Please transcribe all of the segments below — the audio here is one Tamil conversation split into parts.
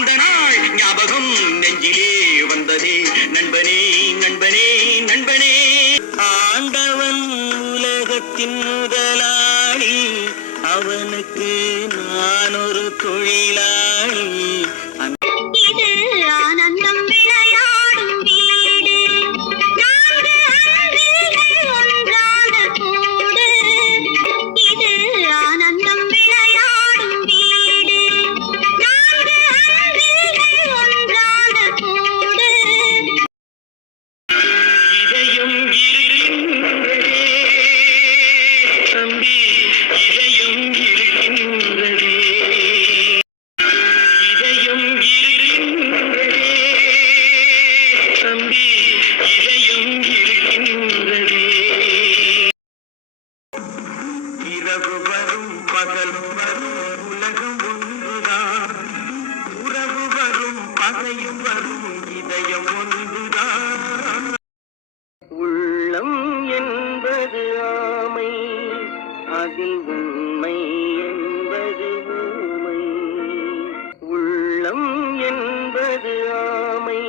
அந்த நாள் ஞாபகம் நெஞ்சிலே வந்ததே நண்பனே நண்பனே நண்பனே. ஆண்டவன் உலகத்தின் முதலாளி, அவனுக்கு நான் ஒரு தொழிலாளி. இரவு வரும் பகல் வரும் உலகம் ஒன்றுதான், உறவு வரும் பகையும் வரும் இதயம் ஒன்றுதான். உள்ளம் என்பது ஆமை, அதில் உண்மை என்பது ஊமை. உள்ளம் என்பது ஆமை,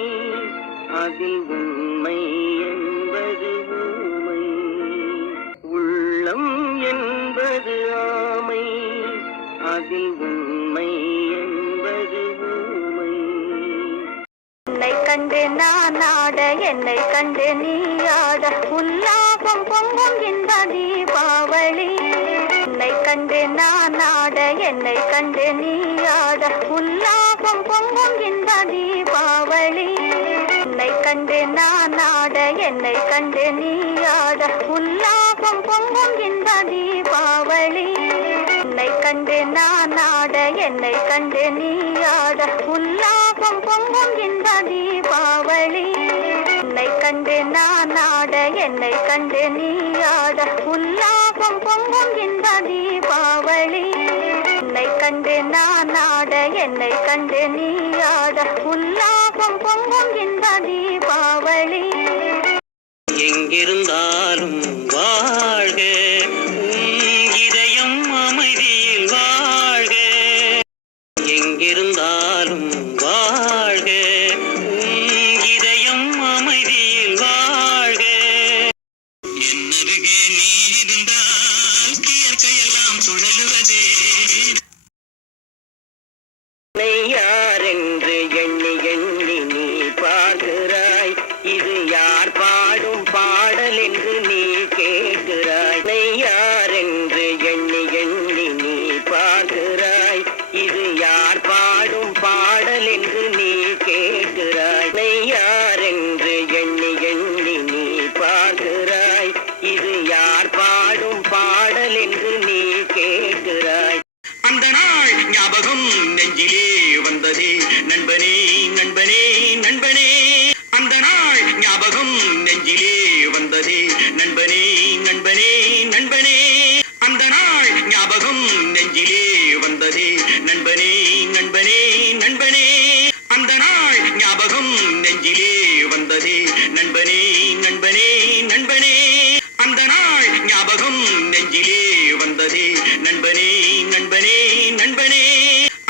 அதில் உண்மை என்பது ஊமை. உள்ளம் என்பது ஆமை, அதில் உண்மை என்பது ஊமை. என்னை கண்டு நான் ஆட, என்னை கண்டு நீ ஆட, உல்லாசம் பொங்கும் இந்த தீபாவளி. என்னை கண்டு நான் ஆட, என்னை கண்டு நீ ஆட, உல்லாசம் பொங்கும் இந்த தீபாவளி. என்னை கண்டு நான் ஆட, என்னை கண்டு நீ ஆட, உல்லாசம் பொங்கும் இந்த தீபாவளி. என்னை கண்டு நான் ஆட, என்னை கண்டு நீ ஆட, உல்லாசம் பொங்கும் இந்த தீபாவளி. என்னை கண்டு நான் ஆட, என்னை கண்டு நீ ஆட, உல்லாசம் பொங்கும் இந்த தீபாவளி. என்னை கண்டு நான் ஆட, என்னை கண்டு நீ ஆட, உல்லாசம் பொங்கும் இந்த தீபாவளி. எங்கிருந்தாலும் வாழ்க, இதயம் அமைதியில் வாழ்க. எங்கிருந்தாலும் வாழ்க, இதயம் அமைதியில் வாழ்க. என்னருகே நீ இருந்தால் இயற்கையெல்லாம் சுழலுவதே. யார் என்று எண்ணி எண்ணி நீ பார்க்கிறாய், இது யார் பாடும் பாடல் என்று நீ கேட்கிறாய். யார் என்று எண்ணி எண்ணி நீ பார்க்கிறாய், இது யார் பாடும் பாடல் என்று நீ கேட்கிறாய். யார் என்று எண்ணி எண்ணி நீ பார்க்கிறாய், இது யார் பாடும் பாடல் என்று நீ கேட்கிறாய். அந்த நாள் ஞாபகம் நெஞ்சிலே வந்ததே நண்பனே நண்பனே நண்பனே. அந்த நாள் ஞாபகம் நெஞ்சிலே வந்ததே நண்பனே நண்பனே நண்பனே. அந்த நாள் ஞாபகம் நெஞ்சிலே வந்ததே நண்பனே நண்பனே நண்பனே. அந்த நாள் ஞாபகம் நெஞ்சிலே வந்ததே நண்பனே நண்பனே நண்பனே. அந்த நாள் ஞாபகம் நெஞ்சிலே வந்ததே நண்பனே நண்பனே நண்பனே.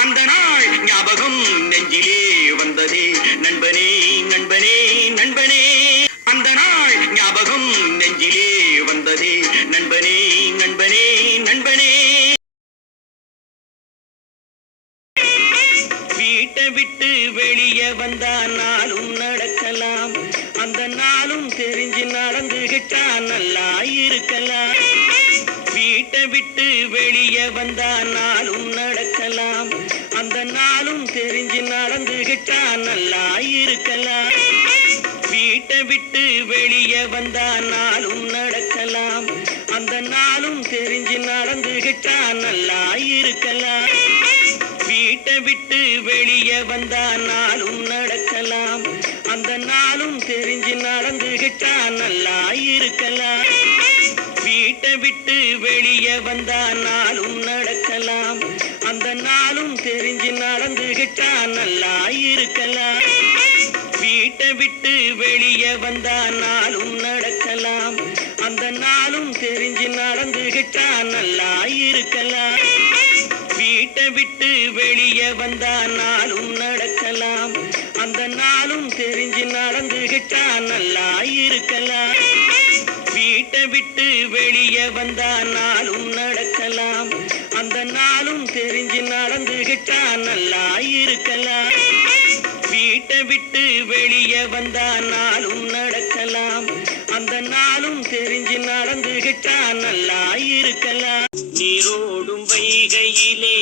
அந்த நாள் ஞாபகம் நெஞ்சிலே வந்ததே நண்பனே நண்பனே நண்பனே. அந்த நாள் ஞாபகம் நெஞ்சிலே வந்ததே நண்பனே நண்பனே நண்பனே. வீட்டை விட்டு வெளியே வந்தா நாளும் நடக்கலாம், அந்த நாளும் தெரிஞ்சு நடந்துகிட்டா நல்லா இருக்கலாம். வீட்டை விட்டு வெளியே வந்தா நாளும் நடக்கலாம், அந்த நாளும் தெரிஞ்சு நடந்துகிட்டா நல்லா இருக்கலாம். வீட்டை விட்டு வெளியே வந்தா நாளும் நடக்கலாம், அந்த நாளும் தெரிஞ்சு நடந்துகிட்டா நல்லா இருக்கலாம். வீட்டை விட்டு வெளியே வந்தா நாளும் நடக்கலாம், அந்த நாளும் தெரிஞ்சு நடந்துகிட்டா நல்லா இருக்கலாம். வீட்டை விட்டு வெளியே வந்தா நாளும் நடக்கலாம், அந்த நாளும் தெரிஞ்சு நடந்துகிட்டா நல்லா இருக்கலாம். வீட்டை விட்டு வெளியே வந்தா நாளும் நடக்கலாம், அந்த நாளும் தெரிஞ்சு நடந்துகிட்டா நல்லா இருக்கலாம். வீட்டை விட்டு வெளியே வந்தா நாளும் நடக்கலாம். நடந்துகிட்டா நல்லா இருக்கலாம். வீட்டை விட்டு வெளியே வந்தா நாளும் நடக்கலாம். அந்த நாளும் தெரிஞ்சு நடந்துகிட்டா நல்லா இருக்கலாம். வீட்டை விட்டு வெளியே வந்தா நாளும் நடக்கலாம். அந்த நாளும் தெரிஞ்சு நடந்துகிட்டா நல்லா இருக்கலாம். நீரோடும் வைகையிலே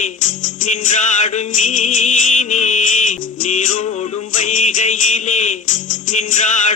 நின்றாடும் மீனே, நீரோடும் வைகையிலே நின்றாடும்